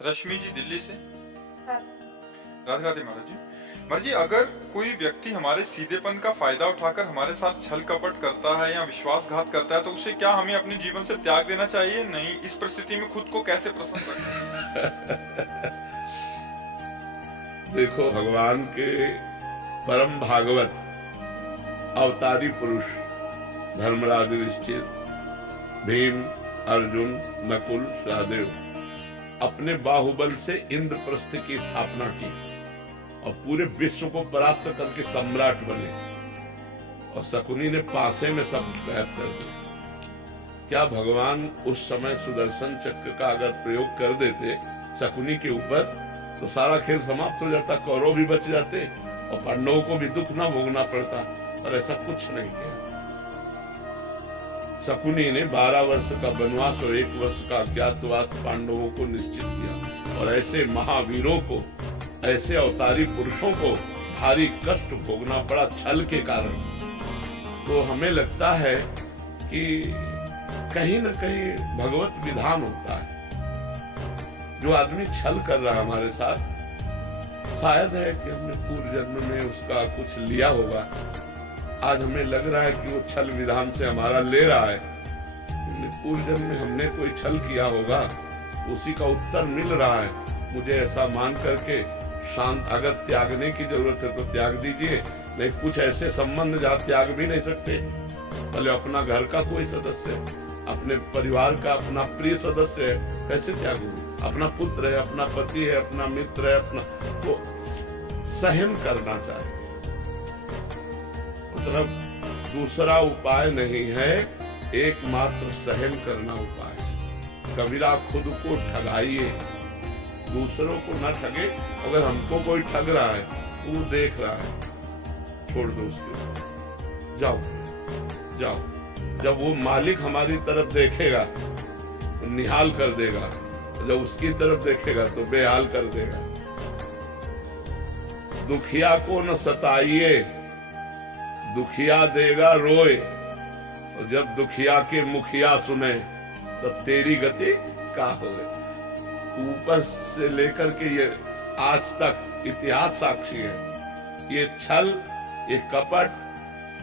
रश्मि जी दिल्ली से। हाँ। राधे राधे महाराज जी। महाराज जी, अगर कोई व्यक्ति हमारे सीधेपन का फायदा उठाकर हमारे साथ छल कपट करता है या विश्वासघात करता है तो उसे क्या हमें अपने जीवन से त्याग देना चाहिए? नहीं, इस परिस्थिति में खुद को कैसे प्रसन्न रखें? देखो, भगवान के परम भागवत अवतारी पुरुष धर्मराज युधिष्ठिर, भीम, अर्जुन, नकुल, सहदेव अपने बाहुबल से इंद्रप्रस्थ की स्थापना की और पूरे विश्व को परास्त करके सम्राट बने, और शकुनी ने पासे में सब गायब कर दिया। क्या भगवान उस समय सुदर्शन चक्र का अगर प्रयोग कर देते शकुनी के ऊपर तो सारा खेल समाप्त हो जाता, कौरव भी बच जाते और पांडवों को भी दुख ना भोगना पड़ता, पर ऐसा कुछ नहीं किया। शकुनी ने 12 वर्ष का वनवास और 1 वर्ष का अज्ञातवास पांडवों को निश्चित किया, और ऐसे महावीरों को, ऐसे अवतारी पुरुषों को भारी कष्ट भोगना पड़ा छल के कारण। तो हमें लगता है कि कहीं न कहीं भगवत विधान होता है। जो आदमी छल कर रहा है हमारे साथ, शायद है कि हमने पूर्व जन्म में उसका कुछ लिया होगा। आज हमें लग रहा है कि वो छल विधान से हमारा ले रहा है, पूर्व जन्म में हमने कोई छल किया होगा, उसी का उत्तर मिल रहा है। मुझे ऐसा मान करके शांत, अगर त्यागने की जरूरत है तो त्याग दीजिए, नहीं कुछ ऐसे संबंध जहाँ त्याग भी नहीं सकते। भले अपना घर का कोई सदस्य, अपने परिवार का अपना प्रिय सदस्य है, कैसे त्यागूंगी? अपना पुत्र है, अपना पति है, अपना मित्र है, अपना, तो सहन करना चाहिए। मतलब दूसरा उपाय नहीं है, एकमात्र सहन करना उपाय है। कबीरा खुद को ठगाइए, दूसरों को न ठगे। अगर हमको कोई ठग रहा है, वो देख रहा है, छोड़ दो उसको, जाओ जाओ। जब वो मालिक हमारी तरफ देखेगा तो निहाल कर देगा, जब उसकी तरफ देखेगा तो बेहाल कर देगा। दुखिया को न सताइए, दुखिया देगा रोए, और जब दुखिया के मुखिया सुने तब तेरी गति का होए। ऊपर से लेकर के ये आज तक इतिहास साक्षी है। ये छल, ये कपट,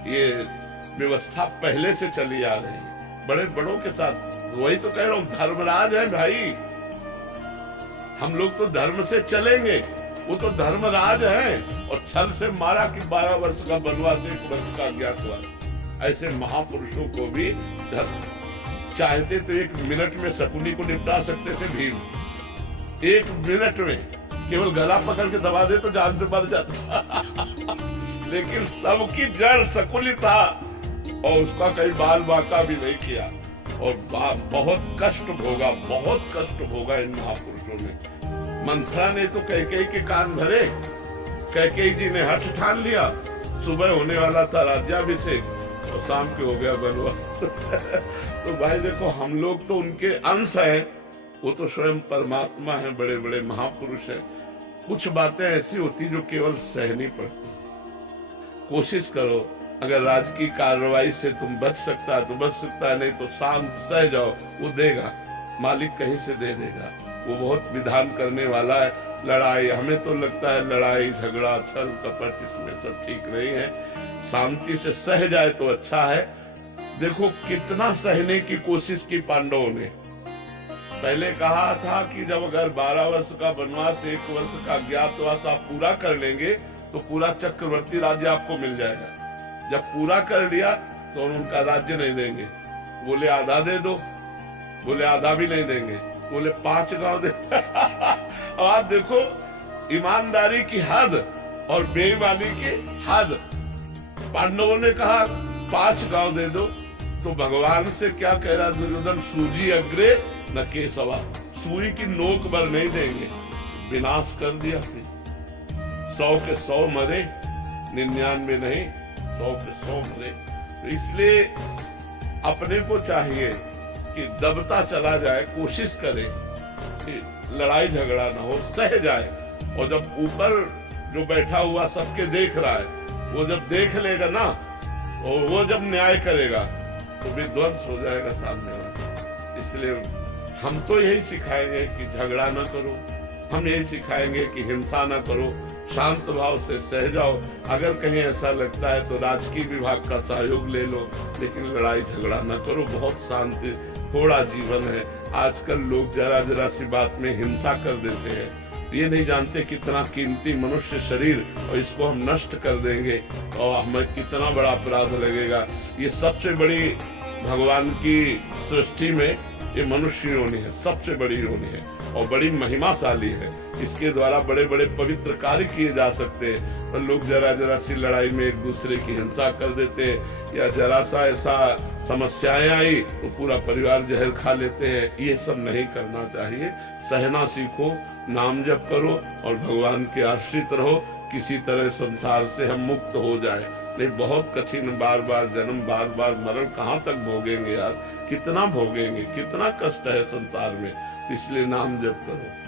ये व्यवस्था पहले से चली आ रही है, बड़े बड़ों के साथ। वही तो कह रहा हूं, धर्मराज है भाई। हम लोग तो धर्म से चलेंगे, वो तो धर्मराज है। और छल से मारा कि 12 वर्ष का वनवास, 1 वर्ष का अज्ञातवास। ऐसे महापुरुषों को भी चाहते तो 1 मिनट में शकुनी को निपटा सकते थे भीम। 1 मिनट में केवल गला पकड़ के दबा दे तो जान से मर जाता। लेकिन सबकी जड़ शकुनी था, और उसका कहीं बाल बांका भी नहीं किया, और बहुत कष्ट भोगा, बहुत कष्ट भोगा इन महापुरुषों ने। मंथरा ने तो कैकेयी के कान भरे। कैकेयी जी ने हठ ठान लिया, सुबह होने वाला था राज्याभिषेक और शाम के हो गया वनवास। तो भाई देखो, हम लोग तो उनके अंश हैं, वो तो स्वयं परमात्मा है, बड़े बड़े महापुरुष हैं। कुछ बातें ऐसी होती जो केवल सहनी पड़ती। कोशिश करो, अगर राजकीय कार्रवाई से तुम बच सकता है तो बच सकता है, नहीं तो शांत सह जाओ, वो देगा, मालिक कहीं से दे देगा। वो बहुत विधान करने वाला है। लड़ाई, हमें तो लगता है लड़ाई झगड़ा छल कपट इसमें सब ठीक नहीं है। शांति से सह जाए तो अच्छा है। देखो कितना सहने की कोशिश की पांडवों ने। पहले कहा था कि जब अगर 12 वर्ष का वनवास, 1 वर्ष का अज्ञातवास आप पूरा कर लेंगे तो पूरा चक्रवर्ती राज्य आपको मिल जाएगा। जब पूरा कर लिया तो उनका राज्य नहीं देंगे। बोले आधा दे दो, बोले आधा भी नहीं देंगे, बोले 5 गांव दे। आप देखो ईमानदारी की हद और बेईमानी की हद। पांडवों ने कहा 5 गांव दे दो, तो भगवान से क्या कह रहा दुर्योधन? सूजी अग्रे न केसवा, सुई की नोक भर नहीं देंगे। विनाश कर दिया। फिर 100 के 100 मरे, 99 नहीं, 100 के 100 मरे। तो इसलिए अपने को चाहिए कि दबता चला जाए, कोशिश करे कि लड़ाई झगड़ा ना हो, सह जाए। और जब ऊपर जो बैठा हुआ सबके देख रहा है, वो जब देख लेगा ना, और वो जब न्याय करेगा तो विध्वंस हो जाएगा सामने वाला। इसलिए हम तो यही सिखाएंगे कि झगड़ा न करो, हम यही सिखाएंगे कि हिंसा न करो, शांत भाव से सह जाओ। अगर कहीं ऐसा लगता है तो राजकीय विभाग का सहयोग ले लो, लेकिन लड़ाई झगड़ा न करो। बहुत शांति थोड़ा जीवन है। आजकल लोग जरा जरा सी बात में हिंसा कर देते हैं, ये नहीं जानते कितना कीमती मनुष्य शरीर, और इसको हम नष्ट कर देंगे और हमें कितना बड़ा अपराध लगेगा। ये सबसे बड़ी भगवान की सृष्टि में ये मनुष्य योनि है, सबसे बड़ी योनि है और बड़ी महिमाशाली है। इसके द्वारा बड़े बड़े पवित्र कार्य किए जा सकते हैं, पर लोग जरा जरा सी लड़ाई में एक दूसरे की हिंसा कर देते हैं, या जरा सा ऐसा समस्याएं आई तो पूरा परिवार जहर खा लेते हैं। ये सब नहीं करना चाहिए। सहना सीखो, नाम जप करो और भगवान के आश्रित रहो। किसी तरह संसार से हम मुक्त हो जाए। नहीं, बहुत कठिन, बार बार जन्म, बार बार मरण कहाँ तक भोगेंगे यार, कितना भोगेंगे, कितना कष्ट है संसार में। इसलिए नाम जप करो।